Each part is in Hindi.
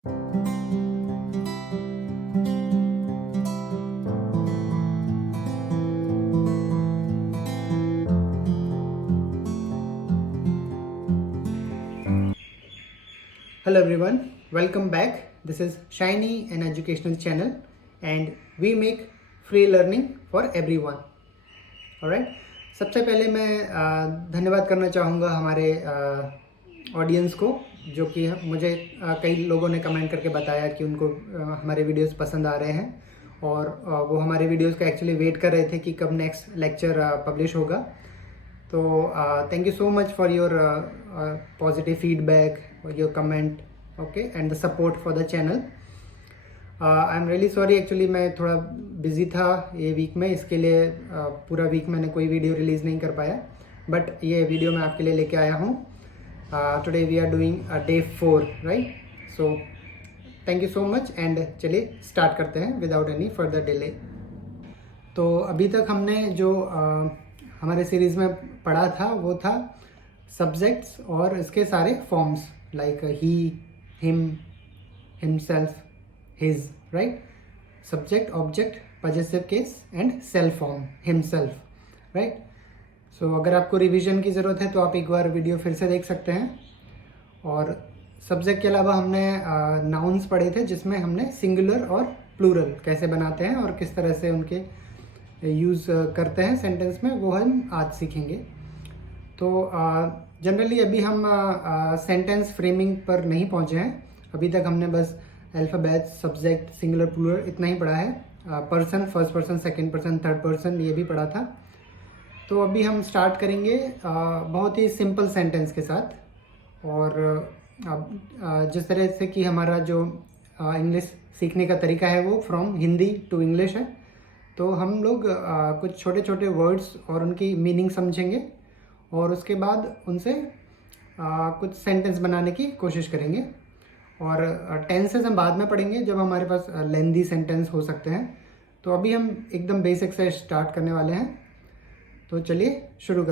Hello everyone, welcome back. This is Shiny, an educational channel, and we make free learning for everyone. Alright. सबसे पहले मैं धन्यवाद करना चाहूँगा हमारे ऑडियंस को, जो कि मुझे कई लोगों ने कमेंट करके बताया कि उनको हमारे वीडियोस पसंद आ रहे हैं और वो हमारे वीडियोस का एक्चुअली वेट कर रहे थे कि कब नेक्स्ट लेक्चर पब्लिश होगा. तो thank you so much for your positive feedback, your comment, okay, and the support for the channel. I'm really sorry, actually मैं थोड़ा बिजी था ये वीक में, इसके लिए पूरा वीक मैंने कोई वीडियो रिलीज़ नहीं कर पाया, बट ये वीडियो मैं आपके लिए लेके आया हूँ. Today we are doing day 4, right? So thank you so much and चलिए स्टार्ट करते हैं विदाउट एनी फर्दर डिले. तो अभी तक हमने जो हमारे सीरीज़ में पढ़ा था वो था सब्जेक्ट्स और इसके सारे forms, like he, him, himself, his, right? Subject, object, possessive case and self form, himself, right? So अगर आपको रिवीजन की ज़रूरत है तो आप एक बार वीडियो फिर से देख सकते हैं. और सब्जेक्ट के अलावा हमने नाउन्स पढ़े थे, जिसमें हमने सिंगुलर और प्लूरल कैसे बनाते हैं और किस तरह से उनके यूज़ करते हैं सेंटेंस में, वो हम आज सीखेंगे. तो जनरली अभी हम सेंटेंस फ्रेमिंग पर नहीं पहुंचे हैं. अभी तक हमने बस अल्फ़ाबेट, सब्जेक्ट, सिंगुलर, प्लूरल इतना ही पढ़ा है. Person, first person, second person, third person, ये भी पढ़ा था. तो अभी हम स्टार्ट करेंगे बहुत ही सिंपल सेंटेंस के साथ. और जिस तरह से कि हमारा जो इंग्लिश सीखने का तरीका है वो फ्रॉम हिंदी टू इंग्लिश है, तो हम लोग कुछ छोटे छोटे वर्ड्स और उनकी मीनिंग समझेंगे और उसके बाद उनसे कुछ सेंटेंस बनाने की कोशिश करेंगे. और टेंसेस हम बाद में पढ़ेंगे जब हमारे पास लेंदी सेंटेंस हो सकते हैं. तो अभी हम एकदम बेसिक से स्टार्ट करने वाले हैं. तो चलिए शुरू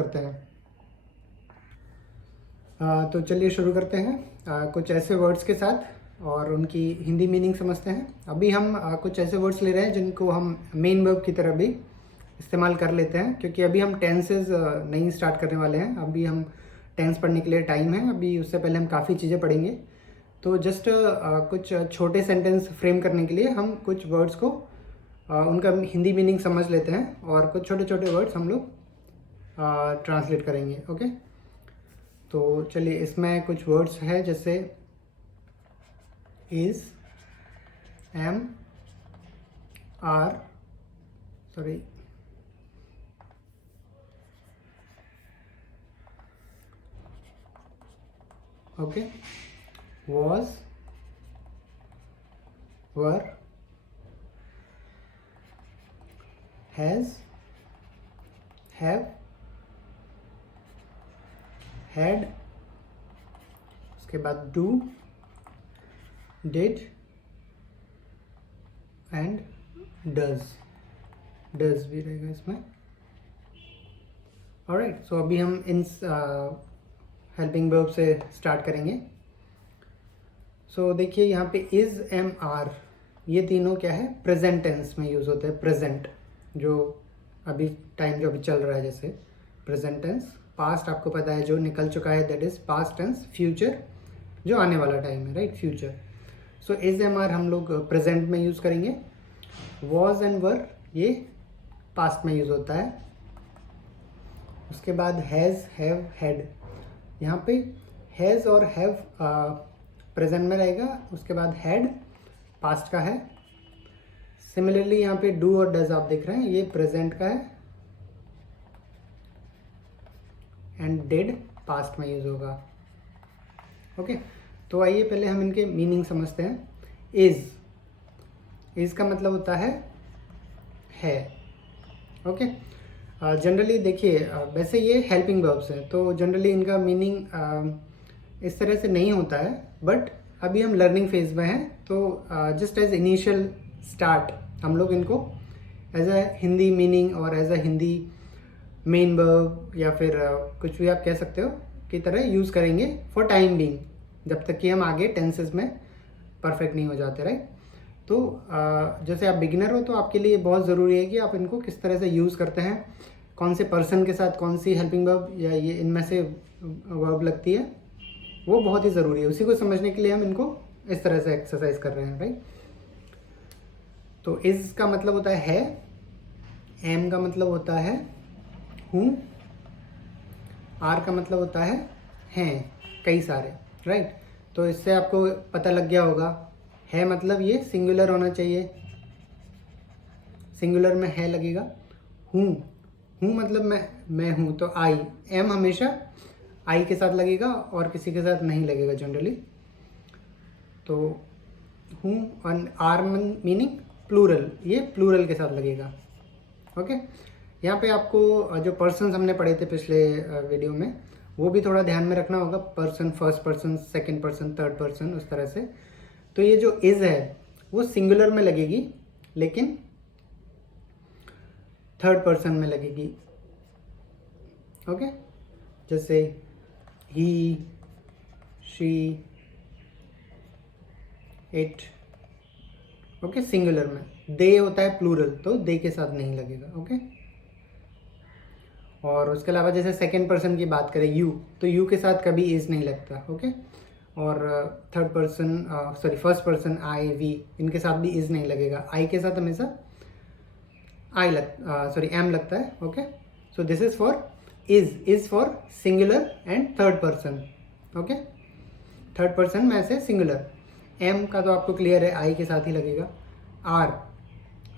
करते हैं. कुछ ऐसे वर्ड्स के साथ और उनकी हिंदी मीनिंग समझते हैं. अभी हम कुछ ऐसे वर्ड्स ले रहे हैं जिनको हम मेन वर्ब की तरह भी इस्तेमाल कर लेते हैं, क्योंकि अभी हम टेंसेस नहीं स्टार्ट करने वाले हैं. अभी हम टेंस पढ़ने के लिए टाइम है, अभी उससे पहले हम काफ़ी चीज़ें पढ़ेंगे. तो जस्ट कुछ छोटे सेंटेंस फ्रेम करने के लिए हम कुछ वर्ड्स को उनका हिंदी मीनिंग समझ लेते हैं और कुछ छोटे छोटे वर्ड्स हम लोग ट्रांसलेट करेंगे. ओके, तो चलिए इसमें कुछ वर्ड्स हैं जैसे is, am, are, sorry, okay, was, were, has, have, had, उसके बाद do, did एंड डज भी रहेगा इसमें. ऑलराइट, सो अभी हम इन हेल्पिंग वर्ब से स्टार्ट करेंगे. सो देखिए यहाँ पे इज, एम, आर, ये तीनों क्या है, प्रेजेंट टेंस में यूज़ होते हैं. प्रेजेंट जो अभी टाइम जो अभी चल रहा है, जैसे प्रेजेंट टेंस. पास्ट आपको पता है जो निकल चुका है, that is past tense. Future जो आने वाला टाइम है, right, future. So is, am, are हम लोग प्रेजेंट में यूज़ करेंगे. वॉज एंड वर ये पास्ट में यूज़ होता है. उसके बाद हैज़, हैव, हैड, यहाँ पे हैज़ और हैव प्रेजेंट में रहेगा. उसके बाद हैड पास्ट का है. सिमिलरली यहाँ पे डू और डज आप देख रहे हैं, ये प्रेजेंट का है. एंड डिड पास्ट में यूज़ होगा. ओके, तो आइए पहले हम इनके मीनिंग समझते हैं. इज़ का मतलब होता है. ओके, जनरली देखिए वैसे ये हेल्पिंग वर्ब्स हैं, तो जनरली इनका मीनिंग इस तरह से नहीं होता है, बट अभी हम लर्निंग फेज में हैं. तो जस्ट एज इनिशियल स्टार्ट हम लोग इनको एज अ हिंदी मीनिंग और as a Hindi main verb या फिर कुछ भी आप कह सकते हो की तरह यूज़ करेंगे फॉर टाइम बीइंग, जब तक कि हम आगे टेंसेस में परफेक्ट नहीं हो जाते, राइट। तो जैसे आप बिगिनर हो तो आपके लिए बहुत ज़रूरी है कि आप इनको किस तरह से यूज़ करते हैं, कौन से पर्सन के साथ कौन सी हेल्पिंग वर्ब या ये इनमें से वर्ब लगती है, वो बहुत ही ज़रूरी है। उसी को समझने के लिए हम इनको इस तरह से एक्सरसाइज कर रहे हैं, राइट। तो इज़ का मतलब होता है, एम का मतलब होता है हूँ, आर का मतलब होता है हैं, कई सारे, राइट। तो इससे आपको पता लग गया होगा, है मतलब ये सिंगुलर होना चाहिए, सिंगुलर में है लगेगा। हूँ, हूँ मतलब मैं हूँ, तो आई, एम हमेशा आई के साथ लगेगा और किसी के साथ नहीं लगेगा जनरली। तो हूँ और आर मीनिंग प्लूरल, ये प्लूरल के साथ लगेगा, ओके। यहाँ पे आपको जो पर्सन्स हमने पढ़े थे पिछले वीडियो में, वो भी थोड़ा ध्यान में रखना होगा। Person, first person, second person, third person, उस तरह से। तो ये जो इज़ है वो सिंगुलर में लगेगी, लेकिन थर्ड पर्सन में लगेगी, ओके। जैसे he, she, it, okay, singular में। दे होता है प्लूरल, तो दे के साथ नहीं लगेगा, ओके। और उसके अलावा जैसे सेकंड पर्सन की बात करें, यू, तो यू के साथ कभी इज़ नहीं लगता, ओके। और third person, sorry first person, I, we, इनके साथ भी इज़ नहीं लगेगा। आई के साथ हमेशा एम लगता है, okay. So this is for is for singular and third person, okay. Third person में से सिंगुलर। एम का तो आपको क्लियर है, आई के साथ ही लगेगा।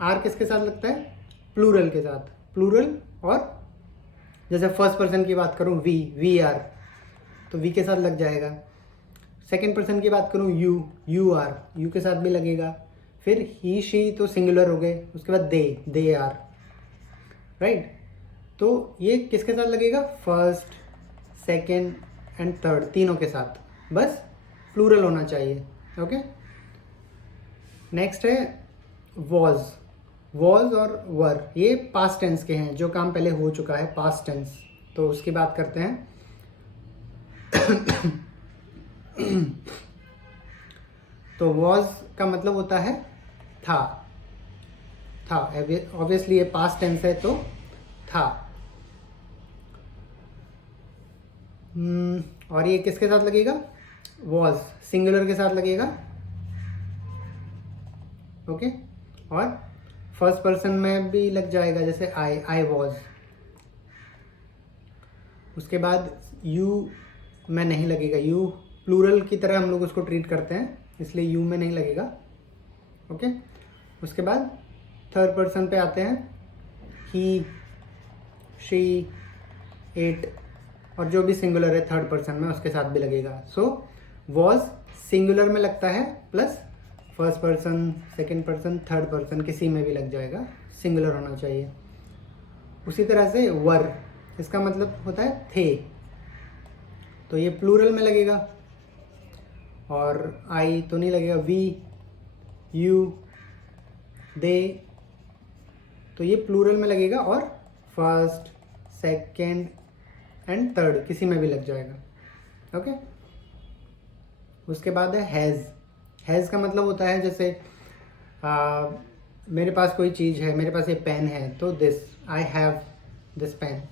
आर किसके साथ लगता है? प्लूरल के साथ, प्लूरल। और जैसे फर्स्ट पर्सन की बात करूँ, वी आर, तो वी के साथ लग जाएगा। सेकंड पर्सन की बात करूँ, यू आर, यू के साथ भी लगेगा। फिर ही, शी तो सिंगुलर हो गए। उसके बाद दे आर, राइट। तो ये किसके साथ लगेगा? फर्स्ट, सेकंड एंड थर्ड, तीनों के साथ, बस प्लूरल होना चाहिए, ओके। नेक्स्ट है वॉज और वर, ये पास्ट टेंस के हैं, जो काम पहले हो चुका है, पास्ट टेंस। तो उसकी बात करते हैं। तो वॉज का मतलब होता है था ऑब्वियसली ये पास्ट टेंस है, तो था। और ये किसके साथ लगेगा? वॉज, सिंगुलर के साथ लगेगा, ओके। और फर्स्ट पर्सन में भी लग जाएगा, जैसे आई वॉज। उसके बाद यू में नहीं लगेगा, यू प्लूरल की तरह हम लोग उसको ट्रीट करते हैं, इसलिए यू में नहीं लगेगा, ओके। उसके बाद थर्ड पर्सन पे आते हैं, ही, शी, इट, और जो भी सिंगुलर है थर्ड पर्सन में उसके साथ भी लगेगा। सो वॉज सिंगुलर में लगता है, plus first person, second person, third person, किसी में भी लग जाएगा, सिंगुलर होना चाहिए। उसी तरह से वर, इसका मतलब होता है थे, तो ये प्लूरल में लगेगा। और आई तो नहीं लगेगा, वी, यू, दे, तो ये प्लूरल में लगेगा। और फर्स्ट, सेकंड एंड थर्ड, किसी में भी लग जाएगा, ओके। उसके बाद है हैज़ का मतलब होता है, जैसे मेरे पास कोई चीज़ है, मेरे पास ये पेन है, तो आई हैव दिस पेन।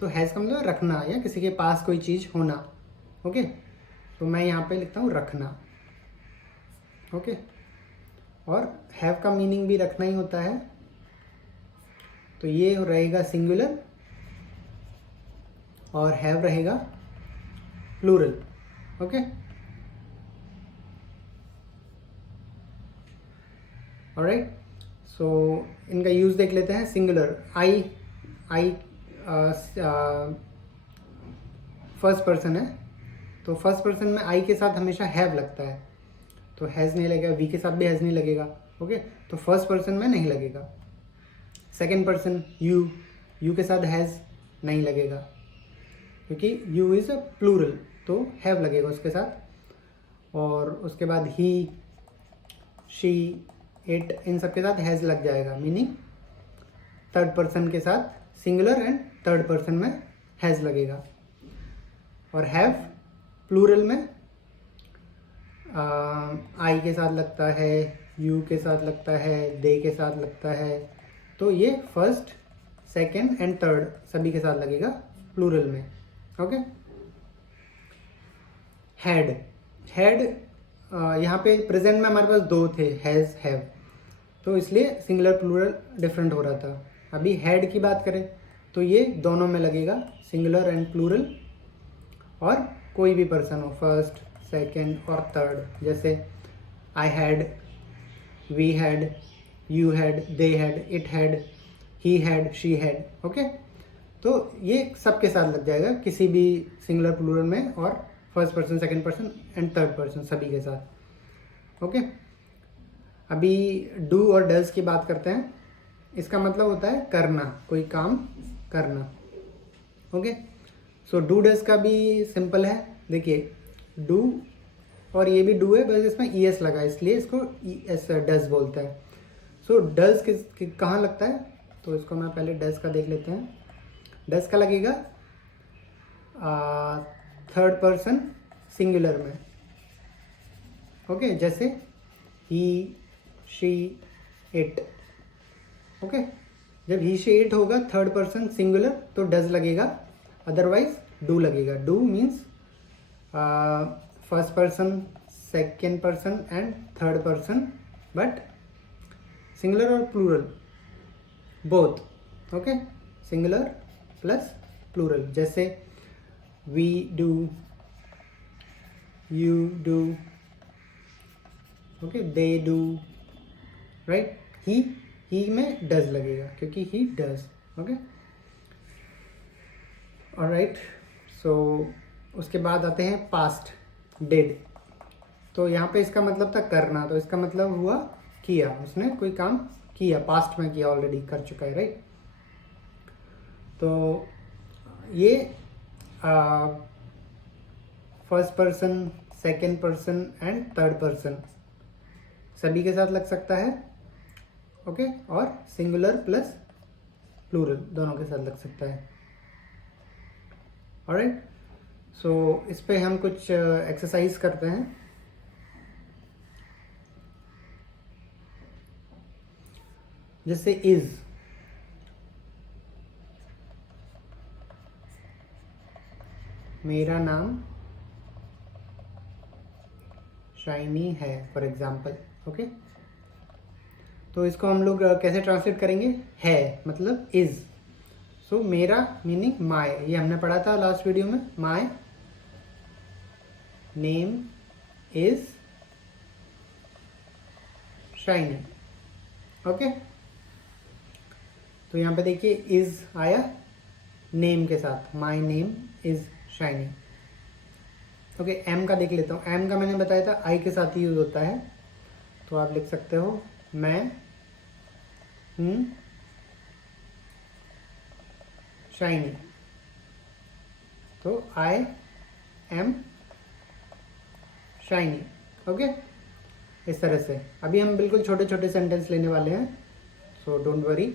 तो हैज़ का मतलब रखना, या किसी के पास कोई चीज़ होना, ओके। तो मैं यहाँ पे लिखता हूँ रखना, ओके। और हैव का मीनिंग भी रखना ही होता है, तो ये रहेगा सिंगुलर और हैव रहेगा प्लूरल, ओके। ऑलराइट, सो इनका यूज़ देख लेते हैं। सिंगुलर, आई फर्स्ट पर्सन है, तो फर्स्ट पर्सन में आई के साथ हमेशा हैव लगता है, तो हैज़ नहीं लगेगा। वी के साथ भी हैज़ नहीं लगेगा, ओके। तो फर्स्ट पर्सन में नहीं लगेगा। सेकंड पर्सन, यू के साथ हैज़ नहीं लगेगा, क्योंकि यू इज़ अ प्लूरल, तो हैव लगेगा उसके साथ। और उसके बाद ही, शी, इट, इन सब के साथ हैज़ लग जाएगा, मीनिंग थर्ड पर्सन के साथ सिंगुलर एंड थर्ड पर्सन में हैज़ लगेगा। और हैव प्लूरल में आई के साथ लगता है, यू के साथ लगता है, दे के साथ लगता है, तो ये फर्स्ट, सेकेंड एंड थर्ड सभी के साथ लगेगा प्लूरल में। ओके। हैड, हैड यहाँ पे प्रेजेंट में हमारे पास दो थे, हैज़, हैव, तो इसलिए सिंगुलर प्लूरल डिफरेंट हो रहा था। अभी हैड की बात करें तो ये दोनों में लगेगा, सिंगुलर एंड प्लूरल, और कोई भी पर्सन हो, फर्स्ट, सेकेंड और थर्ड, जैसे I had, we had, you had, they had, it had, he had, she had. Okay, तो ये सबके साथ लग जाएगा किसी भी सिंगुलर प्लूरल में, और first person, second person and third person सभी के साथ। ओके। अभी डू और डज की बात करते हैं। इसका मतलब होता है करना, कोई काम करना। ओके, सो डू डज का भी सिंपल है। देखिए डू, और ये भी डू है, बस इसमें ई एस लगा है इसलिए इसको ई एस डज बोलते हैं। सो डज कहाँ लगता है, तो इसको मैं पहले डज का देख लेते हैं। डज का लगेगा थर्ड पर्सन सिंगुलर में। ओके, जैसे ही, शी, इट। ओके, जब ही, शी, इट होगा थर्ड पर्सन सिंगुलर तो डज लगेगा, अदरवाइज डू लगेगा। Do means first person, second person and third person, but singular और plural both. Okay, singular plus plural, जैसे we do, you do, okay, they do, right? he में does लगेगा क्योंकि he does। okay, alright, so उसके बाद आते हैं past, did। तो यहाँ पे इसका मतलब था करना, तो इसका मतलब हुआ किया, उसने कोई काम किया, पास्ट में किया, ऑलरेडी कर चुका है, राइट? तो ये first person, second person and third person सभी के साथ लग सकता है। ओके, और सिंगुलर प्लस प्लूरल दोनों के साथ लग सकता है। ऑलराइट, सो इस पे हम कुछ एक्सरसाइज करते हैं। जैसे इज, मेरा नाम शाइनी है, फॉर एग्जाम्पल। ओके, तो इसको हम लोग कैसे ट्रांसलेट करेंगे? है मतलब इज। सो मेरा मीनिंग माय, ये हमने पढ़ा था लास्ट वीडियो में। My name is Shiny. Okay, तो यहाँ पे देखिए इज आया नेम के साथ, my name is Shiny. Okay, am का देख लेता हूँ। एम का मैंने बताया था आई के साथ ही यूज होता है, तो आप लिख सकते हो मैं हूँ शाइनी, तो आई एम शाइनी। ओके, इस तरह से अभी हम बिल्कुल छोटे छोटे सेंटेंस लेने वाले हैं, सो डोंट वरी,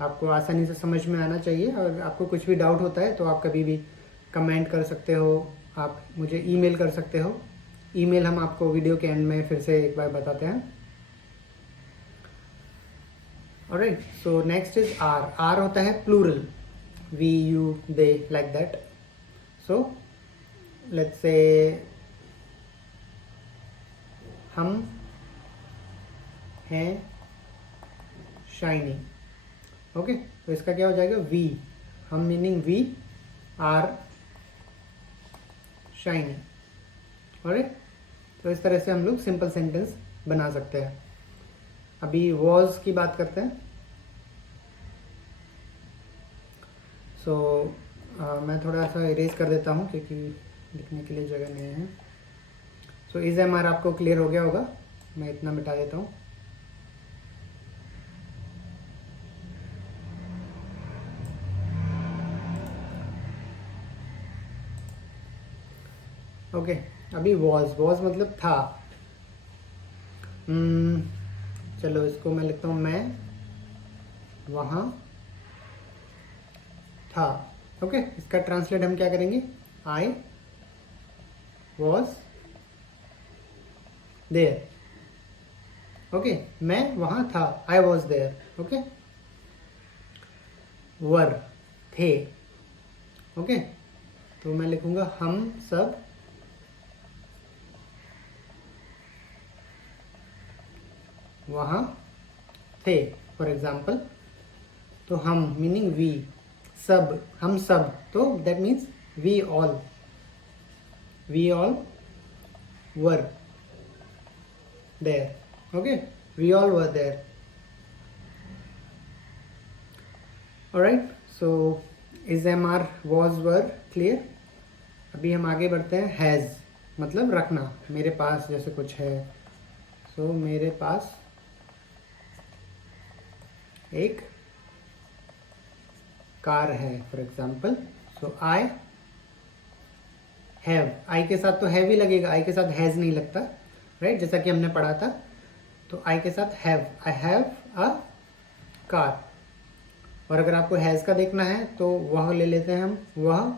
आपको आसानी से समझ में आना चाहिए। और आपको कुछ भी डाउट होता है तो आप कभी भी कमेंट कर सकते हो, आप मुझे ईमेल कर सकते हो। ईमेल हम आपको वीडियो के एंड में फिर से एक बार बताते हैं। Alright, so next is are. Are होता है plural, we, you, they, like that. So let's say हम हैं शाइनी। ओके, तो इसका क्या हो जाएगा? वी, हम meaning we are Shiny. Alright, तो इस तरह से हम लोग सिंपल सेंटेंस बना सकते हैं। अभी वॉज की बात करते हैं। सो मैं थोड़ा सा इरेज कर देता हूँ क्योंकि लिखने के लिए जगह नहीं है। सो इज एम आर आपको क्लियर हो गया होगा, मैं इतना मिटा देता हूँ। ओके, अभी वॉज, वॉज मतलब था। चलो इसको मैं लिखता हूँ, मैं वहाँ था। ओके, इसका ट्रांसलेट हम क्या करेंगे? I was there. ओके, मैं वहाँ था, आई वॉज देयर. ओके, वर, थे. ओके, तो मैं लिखूंगा हम सब वहाँ थे, फॉर एग्जाम्पल. तो हम मीनिंग वी, सब, हम सब, तो that means we all were there. Okay, we all were there. Alright, so is, am, are, was, were clear. अभी हम आगे बढ़ते हैं. हैज़ मतलब रखना, मेरे पास जैसे कुछ है. सो मेरे पास एक कार है, for example. So I have, I के साथ तो हैव ही लगेगा, आई के साथ हैज़ नहीं लगता, राइट, जैसा कि हमने पढ़ा था. तो आई के साथ have, I have a car. और अगर आपको हैज़ का देखना है तो वह ले लेते हैं हम, वह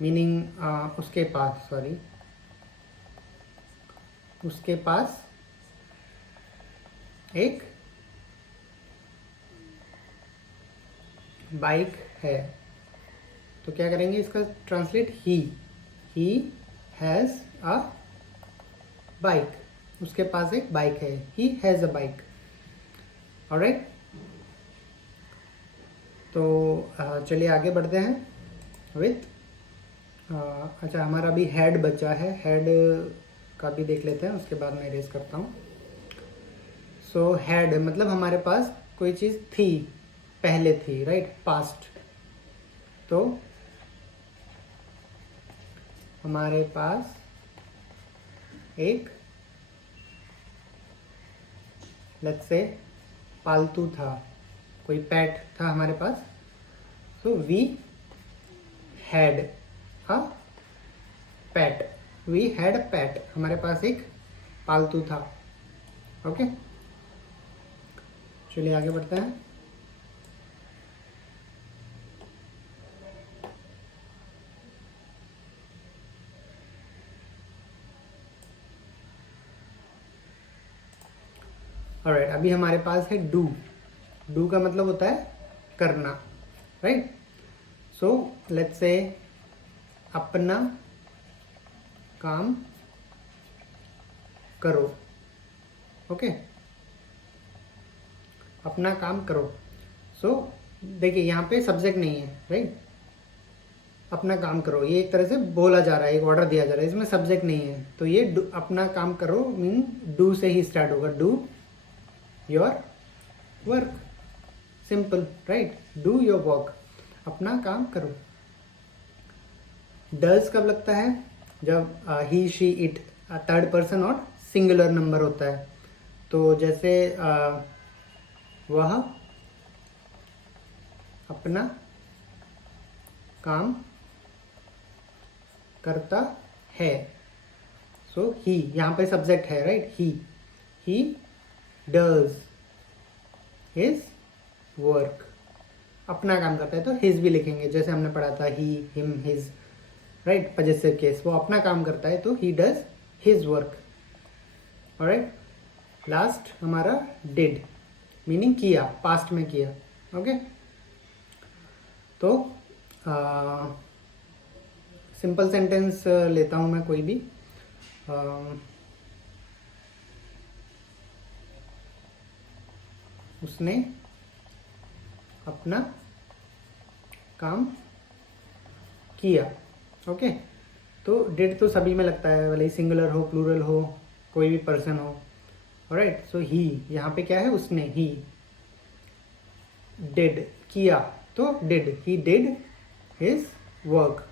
मीनिंग उसके पास, सॉरी, उसके पास एक बाइक है. तो क्या करेंगे इसका translate, he has a bike. उसके पास एक बाइक है, he has a bike. Alright, तो चलिए आगे बढ़ते हैं विथ, अच्छा हमारा भी हैड बचा है, हैड का भी देख लेते हैं, उसके बाद मैं इरेज करता हूँ. सो हैड मतलब हमारे पास कोई चीज़ थी, पहले थी, राइट, पास्ट. तो हमारे पास एक, लेट्स से, पालतू था, कोई पेट था हमारे पास. So we had a pet, we had a pet, हमारे पास एक पालतू था. ओके, चलिए आगे बढ़ते हैं. ऑलराइट, अभी हमारे पास है डू. डू का मतलब होता है करना, राइट. सो लेट्स से, अपना काम करो. ओके, अपना काम करो. सो देखिए यहाँ पे सब्जेक्ट नहीं है, राइट. अपना काम करो, ये एक तरह से बोला जा रहा है, एक ऑर्डर दिया जा रहा है, इसमें सब्जेक्ट नहीं है. तो ये अपना काम करो मीन डू से ही स्टार्ट होगा. Do your work, simple, right. Do your work, अपना काम करो. डज कब लगता है, जब he, she, it third person और सिंगुलर नंबर होता है. तो जैसे वह अपना काम करता है. सो ही, यहाँ पे सब्जेक्ट है, right. He does his work, अपना काम करता है तो हिज भी लिखेंगे, जैसे हमने पढ़ा था, he, him, his, right, possessive case. वो अपना काम करता है तो he does his work. Alright, last हमारा डिड, मीनिंग किया, पास्ट में किया. ओके, तो सिंपल सेंटेंस लेता हूँ मैं कोई भी. उसने अपना काम किया. ओके, तो डिड तो सभी में लगता है, भले ही सिंगुलर हो, प्लूरल हो, कोई भी पर्सन हो. ऑलराइट, सो ही, यहाँ पे क्या है, उसने, ही डिड, किया, तो did, he did his work,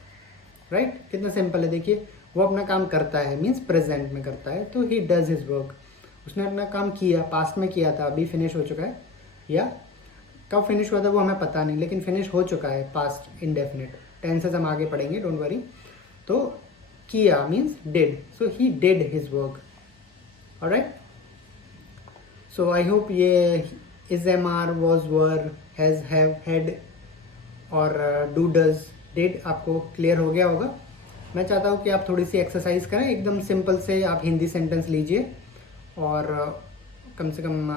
right. कितना सिंपल है, देखिए. वो अपना काम करता है मीन्स प्रेजेंट में करता है, तो ही डज हिज वर्क. उसने अपना काम किया, पास्ट में किया था, अभी फिनिश हो चुका है, या कब फिनिश हुआ था वो हमें पता नहीं, लेकिन फिनिश हो चुका है, पास्ट इंडेफिनिट. टेंसेस हम आगे पढ़ेंगे, डोंट वरी. तो किया means did, so he did his work. Alright, so I hope ये is, am, are, was, were, has, have, had और डू, डज, डिड आपको क्लियर हो गया होगा. मैं चाहता हूँ कि आप थोड़ी सी एक्सरसाइज करें, एकदम सिंपल से आप हिंदी सेंटेंस लीजिए और कम से कम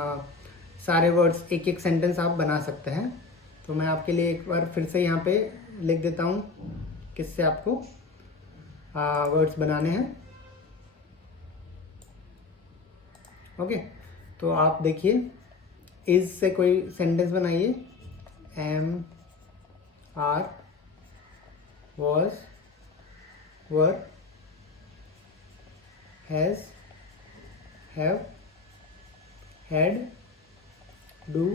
सारे वर्ड्स एक एक सेंटेंस आप बना सकते हैं। तो मैं आपके लिए एक बार फिर से यहाँ पे लिख देता हूँ किससे आपको वर्ड्स बनाने हैं। ओके, तो आप देखिए, इज से कोई सेंटेंस बनाइए। Am, are, was, were, has, have, had, do,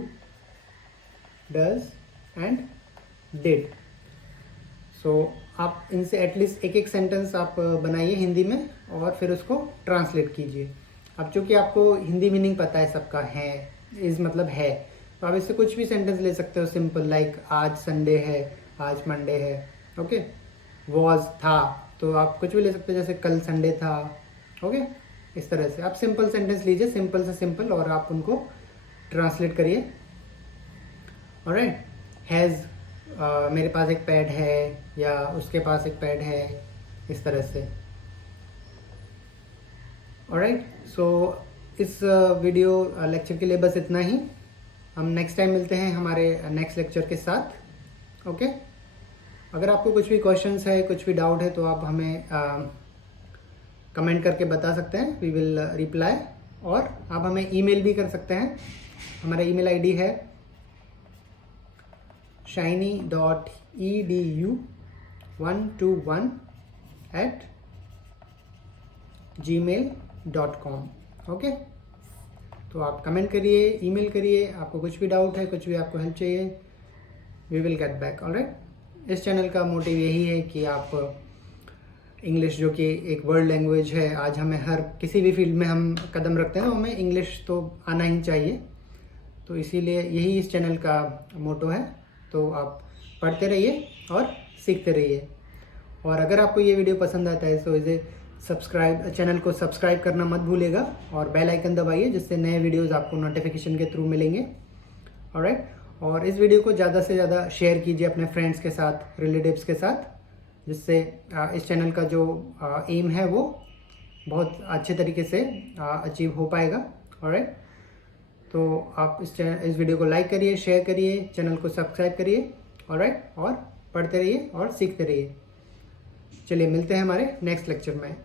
does and did. So आप इनसे एटलीस्ट एक एक सेंटेंस आप बनाइए हिंदी में और फिर उसको ट्रांसलेट कीजिए। अब चूँकि आपको हिंदी मीनिंग पता है सबका, है इज़ मतलब है, तो आप इससे कुछ भी सेंटेंस ले सकते हो सिंपल, लाइक आज संडे है, आज मंडे है। ओके, वॉज था, तो आप कुछ भी ले सकते हो, जैसे कल संडे था। ओके, इस तरह से आप सिंपल सेंटेंस लीजिए, सिंपल से सिंपल, और आप उनको ट्रांसलेट करिए। ऑलराइट, हैज़, मेरे पास एक पैड है, या उसके पास एक पैड है, इस तरह से। ऑलराइट, सो इस वीडियो लेक्चर के लिए बस इतना ही। हम नेक्स्ट टाइम मिलते हैं हमारे नेक्स्ट लेक्चर के साथ। ओके, अगर आपको कुछ भी क्वेश्चंस है, कुछ भी डाउट है, तो आप हमें कमेंट करके बता सकते हैं, वी विल रिप्लाई। और आप हमें ईमेल भी कर सकते हैं। हमारा ईमेल आईडी है shiny.edu121@gmail.com। ओके, तो आप कमेंट करिए, ईमेल करिए, आपको कुछ भी डाउट है, कुछ भी आपको हेल्प चाहिए, we will get back. Alright, इस चैनल का मोटिव यही है कि आप इंग्लिश, जो कि एक वर्ल्ड लैंग्वेज है, आज हमें हर किसी भी फील्ड में हम कदम रखते हैं तो हमें इंग्लिश तो आना ही चाहिए। तो इसीलिए यही इस चैनल का मोटो है। तो आप पढ़ते रहिए और सीखते रहिए। और अगर आपको ये वीडियो पसंद आता है तो इसे चैनल को सब्सक्राइब करना मत भूलिएगा, और बेल आइकन दबाइए, जिससे नए वीडियोस आपको नोटिफिकेशन के थ्रू मिलेंगे। ऑलराइट, और इस वीडियो को ज़्यादा से ज़्यादा शेयर कीजिए अपने फ्रेंड्स के साथ, रिलेटिव्स के साथ, जिससे इस चैनल का जो एम है वो बहुत अच्छे तरीके से अचीव हो पाएगा। ऑलराइट, तो आप इस वीडियो को लाइक करिए, शेयर करिए, चैनल को सब्सक्राइब करिए। ऑलराइट, और पढ़ते रहिए और सीखते रहिए। चलिए मिलते हैं हमारे नेक्स्ट लेक्चर में।